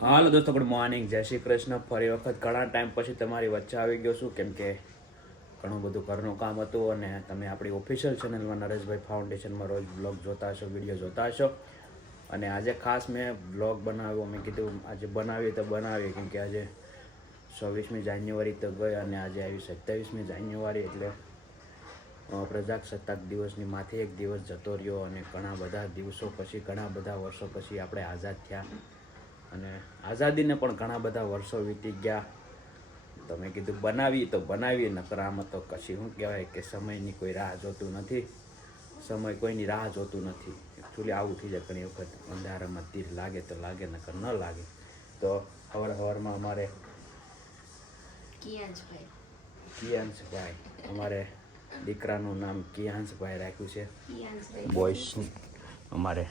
હાલો દોસ્તો, good morning, જય શ્રી કૃષ્ણ. ફરી વખત ઘણા ટાઈમ પછી તમારી વચ્ચે આવી ગયો છું, કેમ કે ઘણું બધું ઘરનું કામ હતું અને તમે આપણી ઓફિશિયલ ચેનલમાં નરેશભાઈ ફાઉન્ડેશનમાં રોજ બ્લોગ જોતા હશો, વિડીયો જોતા હશો. અને આજે ખાસ મેં બ્લોગ બનાવ્યો. મેં કીધું આજે બનાવીએ તો બનાવીએ, કેમ કે આજે 26મી જાન્યુઆરી તો ગઈ અને આજે આવી 27મી જાન્યુઆરી, એટલે પ્રજાસત્તાક દિવસની માથે એક દિવસ જતો રહ્યો અને ઘણા બધા દિવસો પછી, ઘણા બધા વર્ષો પછી આપણે આઝાદ થયા અને આઝાદીને પણ ઘણા બધા વર્ષો વીતી ગયા. તો મેં કીધું બનાવીએ તો બનાવીએ, નકર આમાં તો કશી શું કહેવાય કે સમયની કોઈ રાહ જોતું નથી, સમય કોઈની રાહ જોતું નથી. એકચ્યુઅલી આવું થઈ જાય ઘણી વખત, અંધારામાં તીર લાગે તો લાગે, નકર ન લાગે. તો સવારમાં અમારે કિયાંશભાઈ, અમારે દીકરાનું નામ કિયાંશભાઈ રાખ્યું છે, બોયસ અમારે.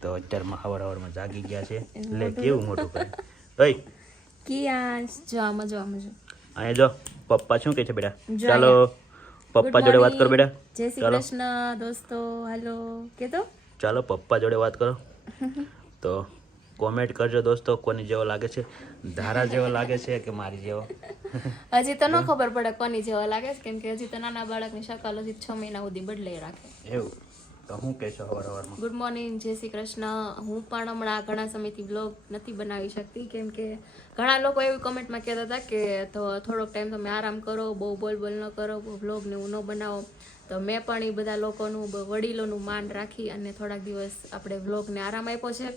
તો અત્યારમાં સવારમાં જાગી ગયા છે, એટલે કેવું મોટું કરે. ઓય કિયાંશ, જો આમાં જો. અહીંયા જો પપ્પા શું કહે છે બેટા? જો ચાલો પપ્પા જોડે વાત કરો બેટા. જય શ્રી કૃષ્ણ દોસ્તો, હાલો કે તો ચાલો પપ્પા જોડે વાત કરો. તો કોમેન્ટ કરજો દોસ્તો, કોની જેવો લાગે છે, ધારા જેવો લાગે છે કે મારી જેવો? હજી તો ન ખબર પડે કોની જેવા લાગે છે, કેમ કે હજી તો નાના બાળકની શકલ હજી 6 મહિના સુધી બદલાઈ રાખે. એવું તો હું કહેશો સવારમાં? ગુડ મોર્નિંગ, જય શ્રી કૃષ્ણ. હું પણ હમણાં ઘણા સમયથી બ્લોગ નથી બનાવી શકતી, કેમ કે ઘણા લોકો એવી કમેન્ટમાં કહેતા હતા કે થોડોક ટાઈમ તમે આરામ કરો, બહુ બોલ ન કરો, બ્લોગ ને એવું ન બનાવો. તો મેં પણ એ બધા લોકોનું, વડીલોનું માન રાખી અને થોડાક દિવસ આપણે બ્લોગને આરામ આપ્યો છે,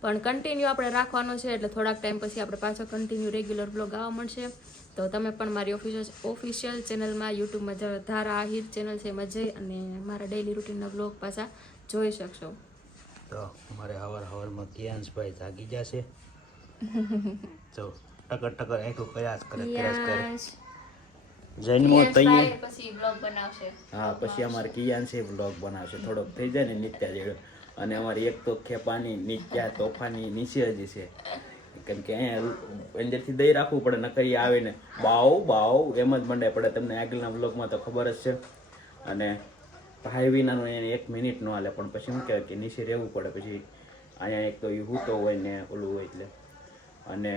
પણ કન્ટિન્યુ આપણે રાખવાનો છે. એટલે થોડાક ટાઈમ પછી આપણે પાછો કન્ટિન્યુ રેગ્યુલર બ્લોગ આવવા મળશે. તો તમે પણ મારી ઓફિશિયલ ચેનલમાં, યુટ્યુબમાં ધારા આહિર ચેનલ છે, એમાં જઈ અને મારા ડેઈલી રૂટીનના બ્લોગ પાછા જોઈ શકશો. તો અમારે સવારમાં કિયાંશભાઈ જાગી જશે, તો ટકર ટકર આખું કયાસ કરે, કયાસ કરે. જન્મો તૈયાર પછી બ્લોગ બનાવશે. હા, પછી અમારે કિયાંશે બ્લોગ બનાવશે. થોડોક થઈ જાય ને નિત્યા જેવો. અને અમારી એક તો ખેપાની નિત્યા તોફાની નીચે હજી છે, કેમ કે અહીંયા અંદરથી દઈ રાખવું પડે, નકરી આવીને બાવ એમ જ મંડે પડે. તમને આગળના બ્લોગમાં તો ખબર જ છે. અને ભાઈ વિનાનું એને 1 મિનિટ ન હાલે, પણ પછી શું કહેવાય કે નીચે રહેવું પડે. પછી અહીંયા એક તો એ હૂતો હોય ને ઓલું હોય એટલે. અને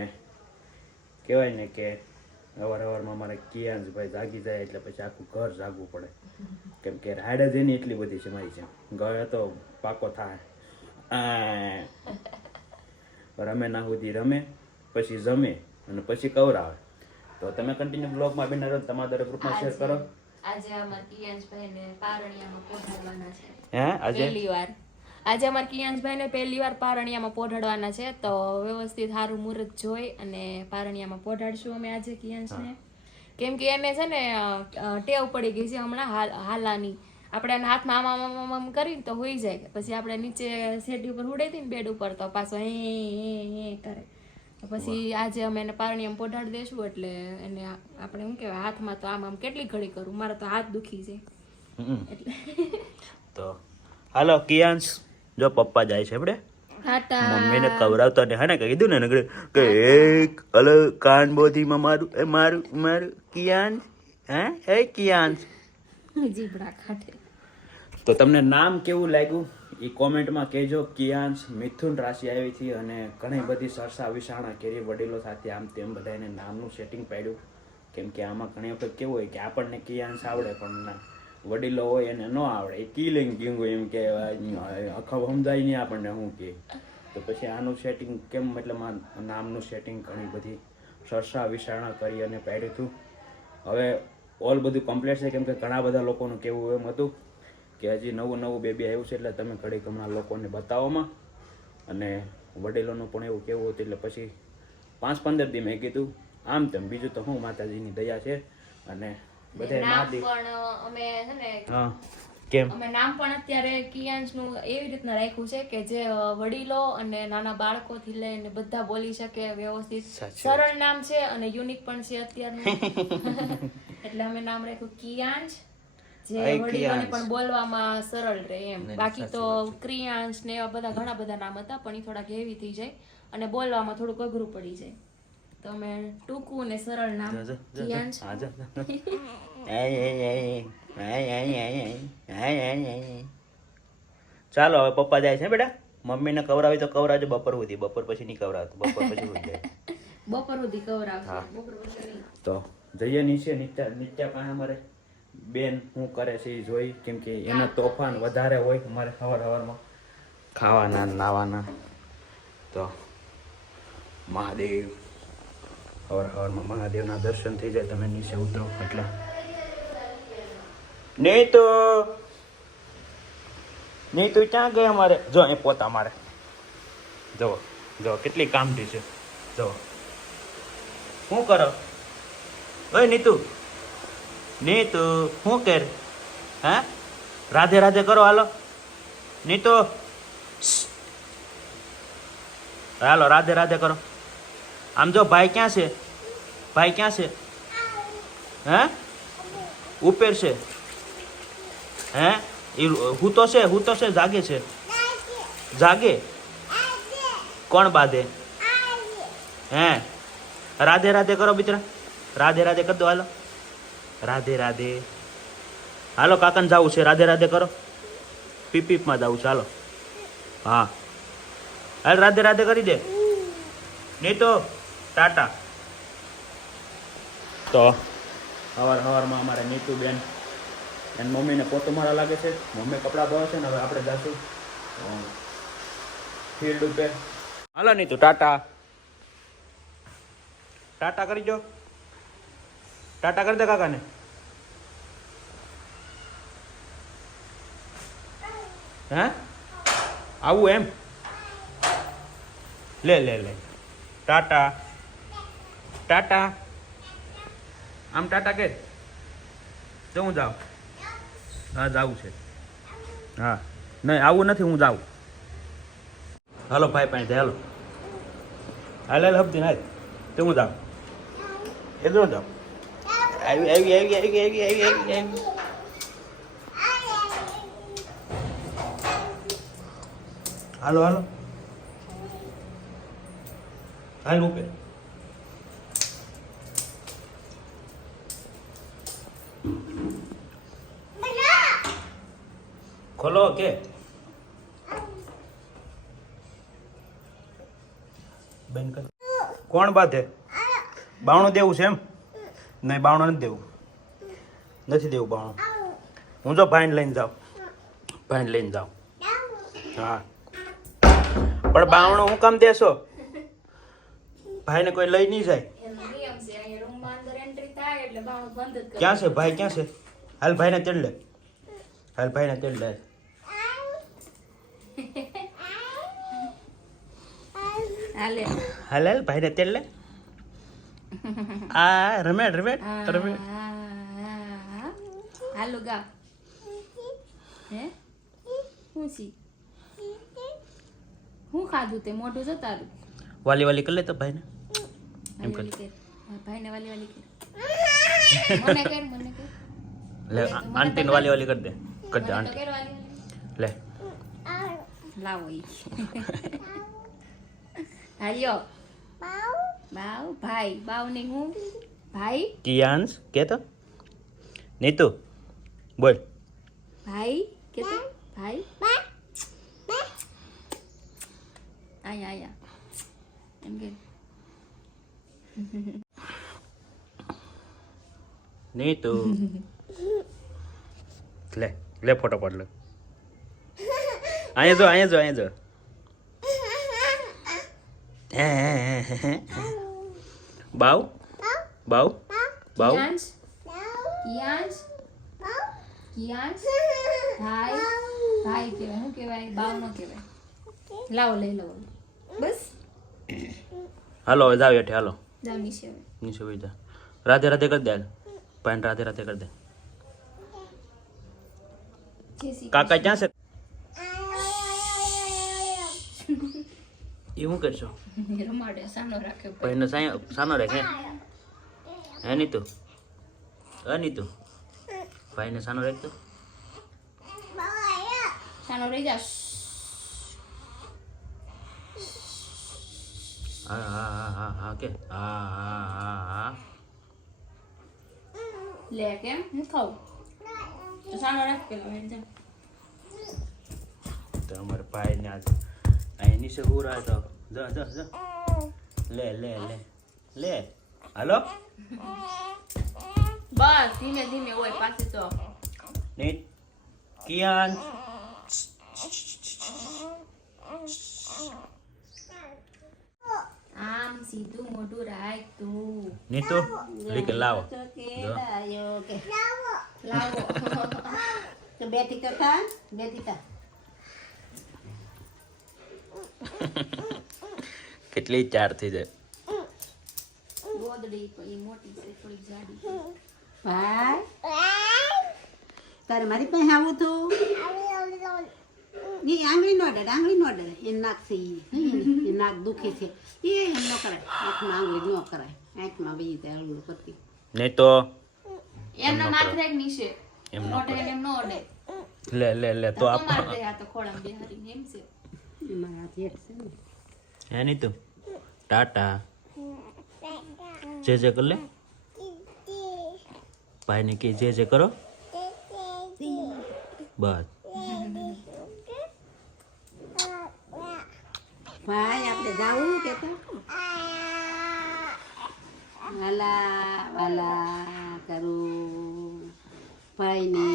કહેવાય ને કે સવારમાં અમારે કિયાંશભાઈ જાગી જાય એટલે પછી આખું ઘર જાગવું પડે, કેમ કે રાડ જ એની એટલી બધી છે મારી છે. ઘર તો પાકો થાય, રમે ના સુધી રમે, પછી જમે અને પછી કવરાવે. તો તમે કન્ટિન્યુ બ્લોગમાં બિના રહો, તમારા દરેક ગ્રુપમાં શેર કરો. આજે અમાર કિયાંશભાઈને પારણિયામાં પોઢાડવાના છે. હે આજે અમાર કિયાંશભાઈને પહેલી વાર પારણિયામાં પોઢાડવાના છે. તો વ્યવસ્થિત સારું મુહૂર્ત જોઈ અને પારણિયામાં પોઢાડશું અમે આજે કિયાંશને, કેમ કે એને છે ને ટેવ પડી ગઈ છે હમણાં હાલાની. આપણે એને હાથમાં આમ કરીને તો હોઈ જાય, પછી આપણે નીચે સેટી ઉપર ઉડે ને બેડ ઉપર, તો પાછો હે કરે. પછી આજે અમે એને પારણિયામાં પોઢાડી દઈશું. એટલે એને આપણે શું કહેવાય, હાથમાં તો આમ કેટલી ઘડી કરું, મારા તો હાથ દુખી છે એટલે. તો હાલો કિયાંશ, જો પપ્પા જાય છે આપણે મમ્મીને કવરાવતા ને, હા ને કીધું ને નગડે કે એક અલગ કાન બોધીમાં મારું કિયાંશ, હે કિયાંશ જીભડા કાઢે. તો તમને નામ કેવું લાગ્યું એ કોમેન્ટમાં કહેજો. કિયાંશ મિથુન રાશિ આવી હતી અને ઘણી બધી સરસા વિસાણા કેરી વડીલો સાથે આમ તેમ બધા એને નામનું સેટિંગ પાડ્યું, કેમ કે આમાં ઘણી વખત કેવું હોય કે આપણને કિયાંશ આવડે પણ વડીલો હોય એને ન આવડે, એ કિલિંગ કીંગ એમ કે આખા સમજાય નહીં આપણને શું કહે. તો પછી આનું સેટિંગ કેમ, મતલબ નામનું સેટિંગ ઘણી બધી સરસા વિસારણા કરી અને પાડ્યું હતું. હવે ઓલ બધું કમ્પ્લીટ છે, કેમ કે ઘણા બધા લોકોનું કેવું એમ હતું કે હજી નવું બેબી આવ્યું છે, એટલે તમે ઘડી ઘણા લોકોને બતાવવામાં. અને વડીલોનું પણ એવું કેવું હતું, એટલે પછી 5-15 દી મેં કીધું આમ તેમ. બીજું તો હું, માતાજીની દયા છે. અને બધા અમે નામ પણ અત્યારે કિયાંશનું એવી રીતના રાખ્યું છે કે જે વડીલો અને નાના બાળકોથી લઈને બધા બોલી શકે, વ્યવસ્થિત સરળ નામ છે અને યુનિક પણ છે અત્યારનું. એટલે અમે નામ રાખ્યું કિયાંશ, જે વડીલોને પણ બોલવામાં સરળ રહે એમ. બાકી તો ક્રિયાંશ ને એવા બધા ઘણા બધા નામ હતા, પણ એ થોડાક હેવી થઈ જાય અને બોલવામાં થોડુંક અઘરું પડી જાય. તો અમે ટૂંકું ને સરળ નામ કિયાંશ. ચાલો હવે પપ્પા જાય છે બેટા. મમ્મીને કવરાવી તો કવરાવજો બપોર સુધી, બપોર પછી નહીં કવરાવતો, બપોર પછી હોઈ જાય. બપોર સુધી કવરાવશે હા. બપોર પછી નહીં. તો જઈએ નીચે. નીચે પાસે અમારે બેન શું કરે છે એ જોઈ, કેમ કે એનો તોફાન વધારે હોય અમારે સવારમાં ખાવાના નાવાના. તો મહાદેવ સવારમાં મહાદેવના દર્શન થઈ જાય તમે નીચે ઉતરો એટલે. નહીં તો ક્યાં ગયા અમારે? જો એ પોતા મારે જો જો કેટલી કામટી છે. જો શું કરો? ઓય નીતુ શું કર? હા, રાધે રાધે કરો. હાલો નીતુ, હાલો રાધે રાધે કરો. આમ જો ભાઈ ક્યાં છે? ભાઈ ક્યાં છે? હે, ઉપર છે? હે, હું તો છે જાગે છે. જાગે કોણ બાંધે? હે, રાધે રાધે કરો બિતરા, રાધે રાધે કરી દો. હાલો રાધે રાધે. હાલો કાકાને જવું છે, રાધે રાધે કરો. પીપીપમાં જવું છે. હાલો હા, હાલ રાધે રાધે કરી દે. નહીં તો ટાટા. તો સવારમાં અમારે નીતુબેન એની મમ્મીને પોતું મારા લાગે છે, મમ્મી કપડાં ધોવે છે ને. હવે આપણે જઈશું ફિલ્ડ ઉપર. હાલો નીતુ ટાટા. ટાટા કરી જો, ટાટા કરી દે કાકાને. હે, આવું એમ? લે ટાટા ટાટા. આમ ટાટા કે તો હું જાઉં. હા જાવું છે. હા નહીં આવું નથી, હું જાઉં. હાલો ભાઈ પાસે હાલો. હાલ હબતી હાલ તો હું જાઉં. એટલું જાઉં. આવી. હાલો હાલ ઉપર. ખોલો કે બંધ કર. કોણ બાંધે? બાવણું દેવું છે એમ? નહીં બાવણું નથી દેવું, બાવણું. હું જો ભાઈને લઈને જાઉં. હા પણ બાવણું હું કામ દેશો? ભાઈને કોઈ લઈ નહીં જાય. ક્યાં છે ભાઈ? ક્યાં છે? હાલ ભાઈને તેડ લે. હાલ ભાઈને તેડ લે. આ રમેડ. હાલો ગા. હે હું સી હું ખાધું તે મોઢું જો તારું. વાલી કરી લે તો ભાઈને. એમ કર ભાઈને વાલી કર. મને કર. લે આંટીને વાલી કરી દે. આંટી લે. લાવો ઈ. હાલ્યો બાવ ભાઈ બાવ ને હું ભાઈ. કિયાન્સ કે તો નીતુ બોલ. ભાઈ કે તો ભાઈ. આયા એમ કે નીતુ લે ફોટો પાડ લે. અહીંયા જો. બાવ કિયાન્સ ભાઈ કેવાય. શું કેવાય? બાવ નો કેવાય. લાવો લઈ લો બસ. હાલો હવે જાવ હેઠે. હાલો જાવ નીચે હોઈ જા. રાધે રાધે કરી દે. પાન રાધે કરી દે. કાકા ક્યાં છે? એ શું કરશો? રમાડે સાનો રાખ્યો ભાઈને સાનો રાખે. હે નીતુ ભાઈને સાનો રાખતો. સાનો રહી જા. હા કે હા. લે કેમ હું ખાઉં તો સાનો રાખ પેલો જા. તો અમારે ભાઈને આજ અહીં નીચે હુરા તો જા જા જા લે લે લે લે હાલો બસ ધીમે ધીમે હોય પાછી તો ને કિયાન આમ સીધું મોઢું રાખ તું નીતુ લીકે લાવો લાવો તો બેઠી કરતા બેઠી તા કેટલી ચાર થઈ જાય ગોદડી પણ ઈ મોટી છે થોડી જાડી ભાઈ તારે મારી પાસે આવું તું એ આંગળી નો ડર એ નાક છે એ નાક દુખે છે એ એમ ન કરાય આંખમાં આંગળી ન કરાય આંખમાં બી જાય હળવું કરતી નહીં તો એમનો માથ રાખ નીચે એમ ન મોઢે એમ નો અડે લે લે લે તો આપ માર દે આ તો ખોળામ બેહારી એમ છે મારા જેઠ છે ને હે નહીં તો ટાટા જે કર લે ભાઈ ને કે જે કરો બસ ભાઈ આપણે જાવું કે તો વાલા વાલા કરું ભાઈને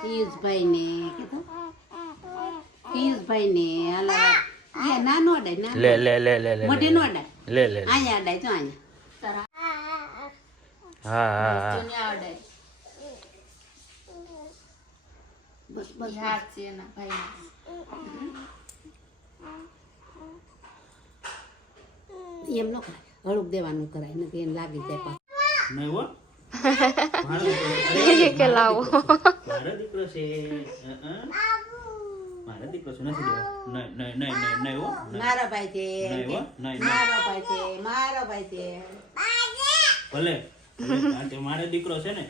પિયુષભાઈને કે તો પિયુષભાઈને હાલા એ ના નો અડાય ના લે લે લે લે લે મોઢે નો અડાય લે લે અહીંયા અડાય તો અહીંયા તારા હા હા હા દુનિયા અડે બસ બસ હાથ છે એના ભાઈ એમ ન કરાય હળુક દેવાનું કરાય ને એને લાગી જાય પાછું નહીં હો કે લાવો મારો દીકરો છે મારો દીકરો છે નથી દેવો નહીં નહીં નહીં નહીં નહીં હો મારો ભાઈ છે નહીં હો નહીં મારો ભાઈ છે મારો ભાઈ છે ભલે ભલે, મારો દીકરો છે ને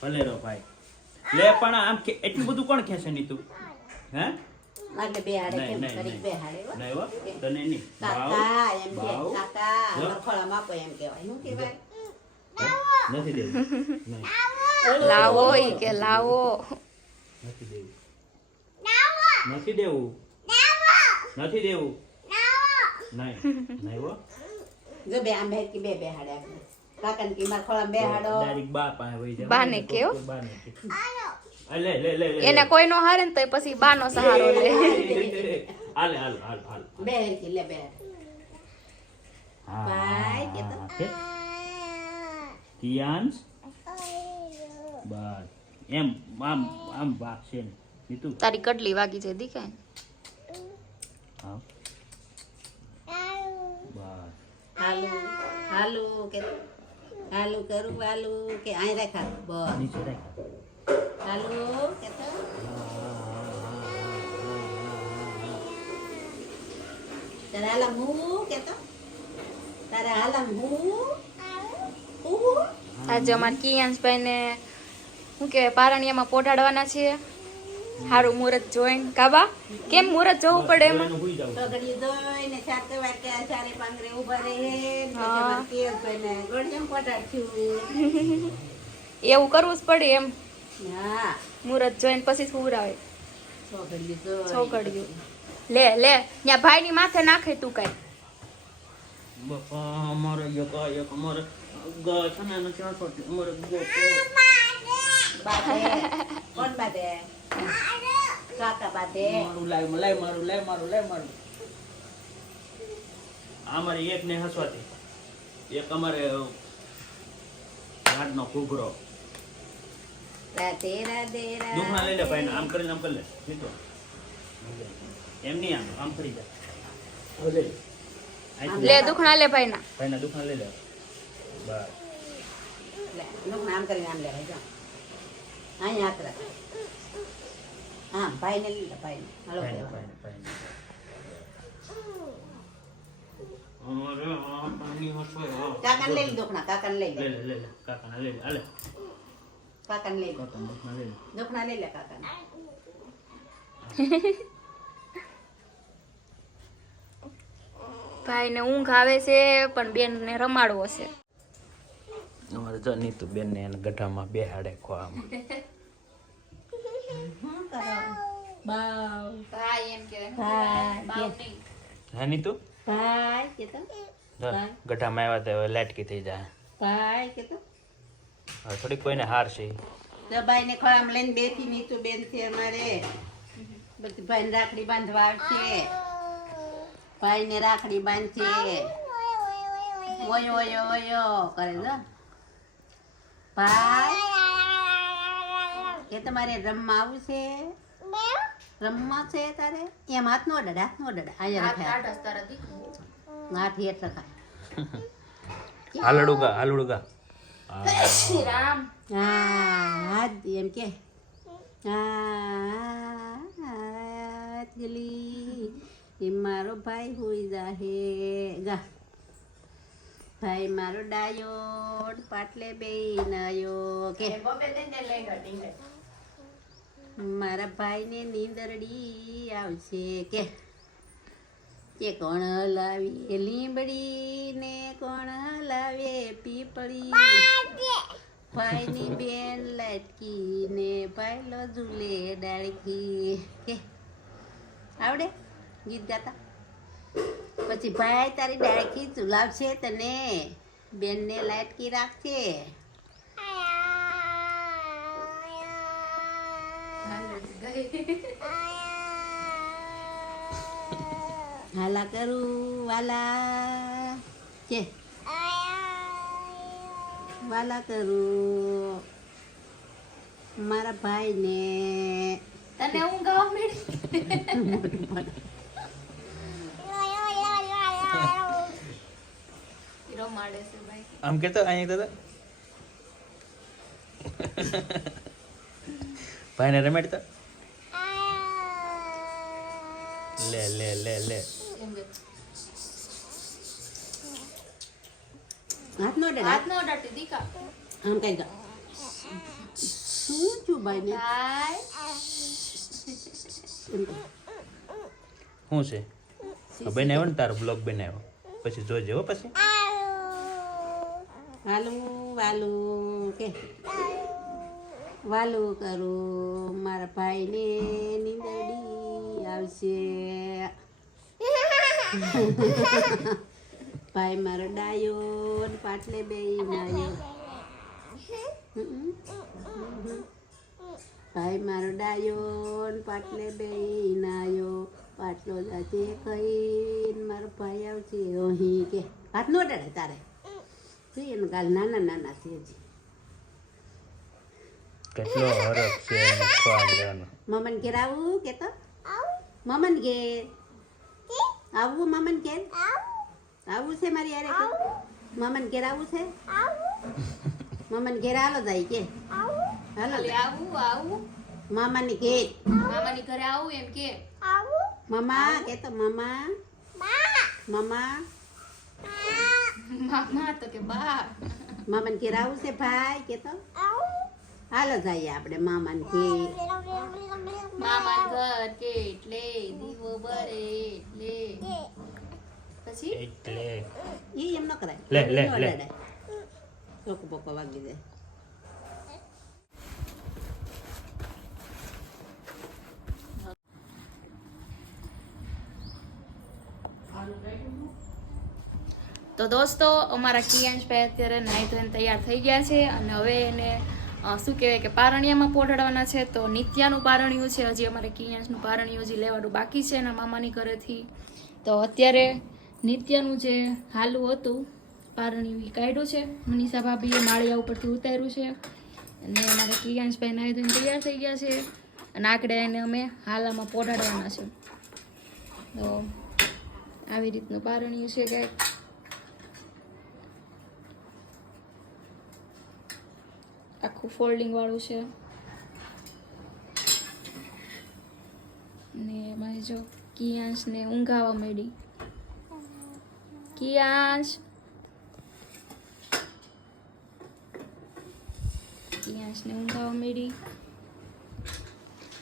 ભલે રો ભાઈ લે પણ આમ કે એટલું બધું કોણ ખેંચે નહીં તું હે એટલે બે હાડે નહીં, કેમ નહીં, કરી નહીં. બે હાડે હો. નહીં હો તને નહીં કાકા એમ કે ભાવ. કાકા જો. લખોળા માપો એમ કહેવાય શું કહેવાય નથી દેવું નહીં લાવો ઈ કે લાવો નથી દેવું નથી દેવું નથી દેવું નહીં નહીં હો જો બે આમ ભેર કે બે બે હાડે આપણે કાકા ને કે મારા ખોળા બે હાડો ડાયરેક્ટ બા પાસે વહી જાય બાને કેવો? બાને કે લે લે લે લે એને કોઈ નો હારે ને તો પછી બાનો સહારો લે હાલે હાલ હાલ હાલ બે હેર કે લે બે બાય કે તો કિયાન્સ બસ એમ આમ આમ ભાગ છે ને નીતુ તારી કટલી વાગી છે દીખાય ને? હા બસ હાલો હાલો કે હાલો કરું હાલો કે આય રાખા બસ નીચે રાખ હાલો કે તો તારે હાલમ હું કે તો તારે હાલમ હું આજે અમારે કિયાંશભાઈ ને શું કે પારણિયામાં પોઢાડવાના છીએ હારું મુહૂર્ત જોઈને કાબા કેમ મુહૂર્ત જોવું પડે એમાં એનું હુઈ જાવ પગડી જોઈને ચાર વાગ્યા ચારે પાંગરે ઉભા રહે હા. કેસભાઈને ગોળજમ પટાડ્યું એવું કરવું જ પડે એમ હા મુહૂર્ત જોઈને પછી સુવરાવે છોકરીઓ જોઈને. છોકરીઓ લે લે ત્યાં ભાઈ ની માથે નાખે તું કઈ બાપા અમારો એક અમારે છે ને એનો ક્યાં છોટી અમારે બાધે કોણ બાધે કાકા બાધે મારું લાય અમારે એક ને હસવાતી એક અમારે ઘાટનો ઘૂઘરો રાધે રાધે દુખણા લઈ લે ભાઈ આમ કરીને આમ કરી લે નીતો એમ નહીં આમ કરી જા હવે લે અહીંથી લે દુખણા લે ભાઈ ના ભાઈના દુખણા લઈ લે બસ લે લોકો આમ કરીને આમ લેવાય જો અહીંયા હાથ રાખ હા ભાઈને લીધા ભાઈને હાલો ભાઈને અમારે આ પાણી હસવાય કાકાને લઈ લીધો કાકાને લઈ લે લે કાકાના લઈ લે હાલે કાકાને લઈ લે કાકાના દુખણા લઈ લે દુખણા લઈ લે કાકાને ભાઈ ને ઊંઘ આવે છે પણ બેન ને રમાડવો છે અમારે જો નીતુ બેન ને એને ગઢામાં બેહાડે ખોવામાં શું કરો બાવ ભાઈ એમ કે ભાઈ બાવ નહીં. નાની તું ભાઈ કે તો ગઢામાં આવ્યા તો લાટકી થઈ જાય ભાઈ કે તો હવે થોડીક કોઈને હાર છે તો ભાઈ ને ખોળામાં લઈને બેઠી નીતુ બેન છે અમારે બધી ભાઈ રાખડી બાંધવા આવશે ભાઈ ને રાખડી બાંધશે ઓયો ઓયો ઓયો કરે છે ભાઈ કે તમારે રમવા આવું છે રમવા છે તારે એમ હાથ નો અડાડે અહીંયા હાથ રખાય આઠસ તારા દીકરો. હાથ હેઠ રખાય હાલડુગા હાલડુગા રામ હાથ એમ કે હાથ ગલી એ મારો ભાઈ હોઈ જાહે ગા ભાઈ મારો ડાયો પાટલે બેનાયો કે બબે દે ને લઈ ગઈ હે. મારા ભાઈને નીંદરડી આવશે કે કોણ લાવી લીંબડી ને કોણ લાવે પીપળી ભાઈની બેન લટકી ને પાયલો ઝૂલે ડાળકી કે આવડે ગીત ગાતા પછી ભાઈ તારી ડાળકી ઝુલાવશે તને બેનને લાટકી રાખશે હાલા કરું વાલા કે વાલા કરું મારા ભાઈને તને ઊંઘ આવવા મળી. રમાડે છે ભાઈ. આમ કેતો અહીંયા ભાઈને રમાડતા લે લે લે લે ઊંઘે. હાથ નો ડે હાથ નો અડાડતી દીકા. આમ કઈ દો શું છું ભાઈને ભાઈ શું છે બનાવ્યો ને તારો બ્લોગ બનાવ્યો પછી જોજે હો પછી વાલું વાલું કે વાલું કરું મારા ભાઈને નીંદડી આવશે ભાઈ મારો ડાયો ને પાટલે બેનાયો ભાઈ મારો ડાયો ને પાટલે બેનાયો પાટલો જાતે ખાઈને મારો ભાઈ આવશે અહીં કે હાથ નો ડરે તારે જોઈએ એનું ગાલ નાના નાના છે હજી કેટલો હરખ છે એને ખોવા લેવાનો મમન ઘેર આવું કે તો મમન ઘેર આવું મમન ઘેર આવું છે મારી યારે કે મમન ઘેર આવું છે મમન ઘેર હાલો જાય કે હાલો ખાલી આવું આવું મામાની ઘેર મામાની ઘરે આવું એમ કે મમા કે તો મમા મમા મામા તો કે બા. મમન ઘેર આવું છે ભાઈ કે તો હાલો જઈએ આપણે મામાને ઘેર મામાન ઘર કે એટલે દીવો બળે એટલે પછી એટલે એ એમ ન કરાય લે, લે, નો લે. લડાય. ચોખ્ખું બોકો વાગી જાય તો દોસ્તો અમારા કિયાંશભાઈ અત્યારે નાહી ધોઈને તૈયાર થઈ ગયા છે અને હવે એને શું કહેવાય કે પારણિયામાં પોઢાડવાના છે. તો નિત્યાનું પારણિયું છે, હજી અમારે કિયાંશનું પારણિયું હજી લેવાનું બાકી છે એના મામાની ઘરેથી. તો અત્યારે નિત્યાનું જે હાલું હતું પારણિયું એ કાઢ્યું છે. મનીષા ભાભીએ માળિયા ઉપરથી ઉતાર્યું છે અને અમારા કિયાંશભાઈ નાહી ધોઈને તૈયાર થઈ ગયા છે અને આકડે એને અમે હાલામાં પોઢાડવાના છે. તો આવી રીતનું પારણિયું છે કાંઈક. આખું ફોલ્ડિંગ વાળું છે ને એમાં જો કિયાંશ ને ઊંઘાવા માંડી. કિયાંશ ને ઊંઘાવા માંડી.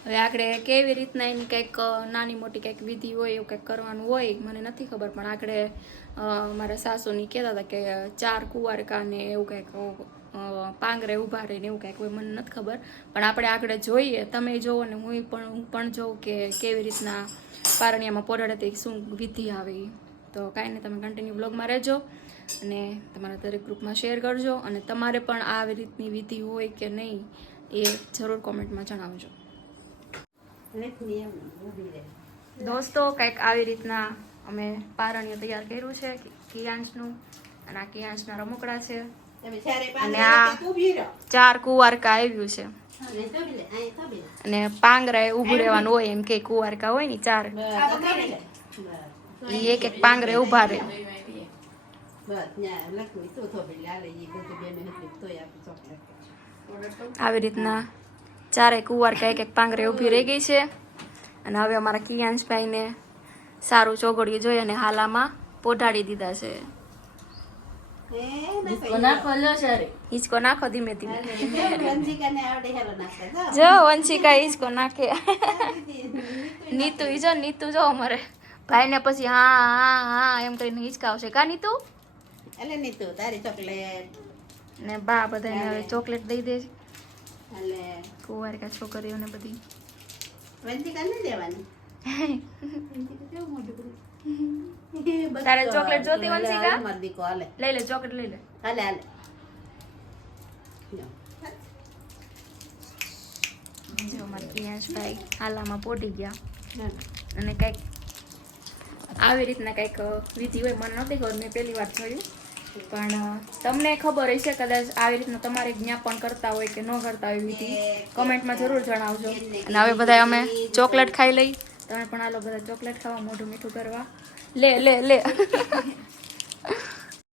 હવે આપણે કેવી રીતના એની કંઈક નાની મોટી કંઈક વિધિ હોય એવું કંઈક કરવાનું હોય મને નથી ખબર, પણ આપણે મારા સાસુની કહેતા હતા કે 4 કુંવારકા ને એવું કંઈક પાંગરે ઊભા રહીને એવું કાંઈક હોય, મને નથી ખબર. પણ આપણે આગળ જોઈએ, તમે જોવો ને હું પણ જોઉં કે કેવી રીતના પારણિયામાં પોઢાડે તે શું વિધિ આવે ઈ. તો કાંઈ નહીં, તમે કન્ટિન્યુ બ્લોગમાં રહેજો અને તમારા દરેક ગ્રુપમાં શેર કરજો. અને તમારે પણ આવી રીતની વિધિ હોય કે નહીં એ જરૂર કોમેન્ટમાં જણાવજો. દોસ્તો કંઈક આવી રીતના અમે પારણિયું તૈયાર કર્યું છે કિયાંશનું, અને આ કિયાંશના રમકડા છે, અને આ 4 કુંવારકા આવ્યું છે, અને પાંગરા ઊભું રહેવાનું હોય, એમ કે કુંવારકા હોય ને 4 ઈ એક એક પાંગરે ઊભા રહે. આવી રીતના 4 કુંવારકા એક એક પાંગરે ઊભી રહી ગઈ છે. અને હવે અમારા કિયાંશભાઈને સારું ચોઘડિયું જોઈ અને હાલામાં પોઢાડી દીધા છે. હિંચકો નાખો ધીમે ધીમે. જો વંશિકા હિંચકો નાખે. નીતુ જો અમારે ભાઈને પછી હા હા હા એમ કરીને હિંચકાવશે. કા નીતુ? અલે નીતુ તારી ચોકલેટ. ને બા બધાને હવે ચોકલેટ દઈ દે છે. અલે કુંવારકા છોકરીઓને બધી. વંશિકા ને દેવાની. તારે ચોકલેટ જોતી વંશિકા? માર દીકો હાલે. લઈ લે ચોકલેટ લઈ લે. હાલે હાલે. જો મારા કિયાંશભાઈ હાલામાં પોઢી ગયા. અને કંઈક આવી રીતના કંઈક વિધિ હોય, મને નહોતી ખબર, મેં પહેલી વાર જોયું. પણ તમને ખબર હશે કદાચ આવી રીતના તમારે જ્ઞાપન કરતા હોય કે ન કરતા હોય વિધિ, કમેન્ટમાં જરૂર જણાવજો. અને હવે બધા અમે ચોકલેટ ખાઈ લઈ. તમે પણ હાલો બધા ચોકલેટ ખાવા, મોઢું મીઠું કરવા. લે લે લે.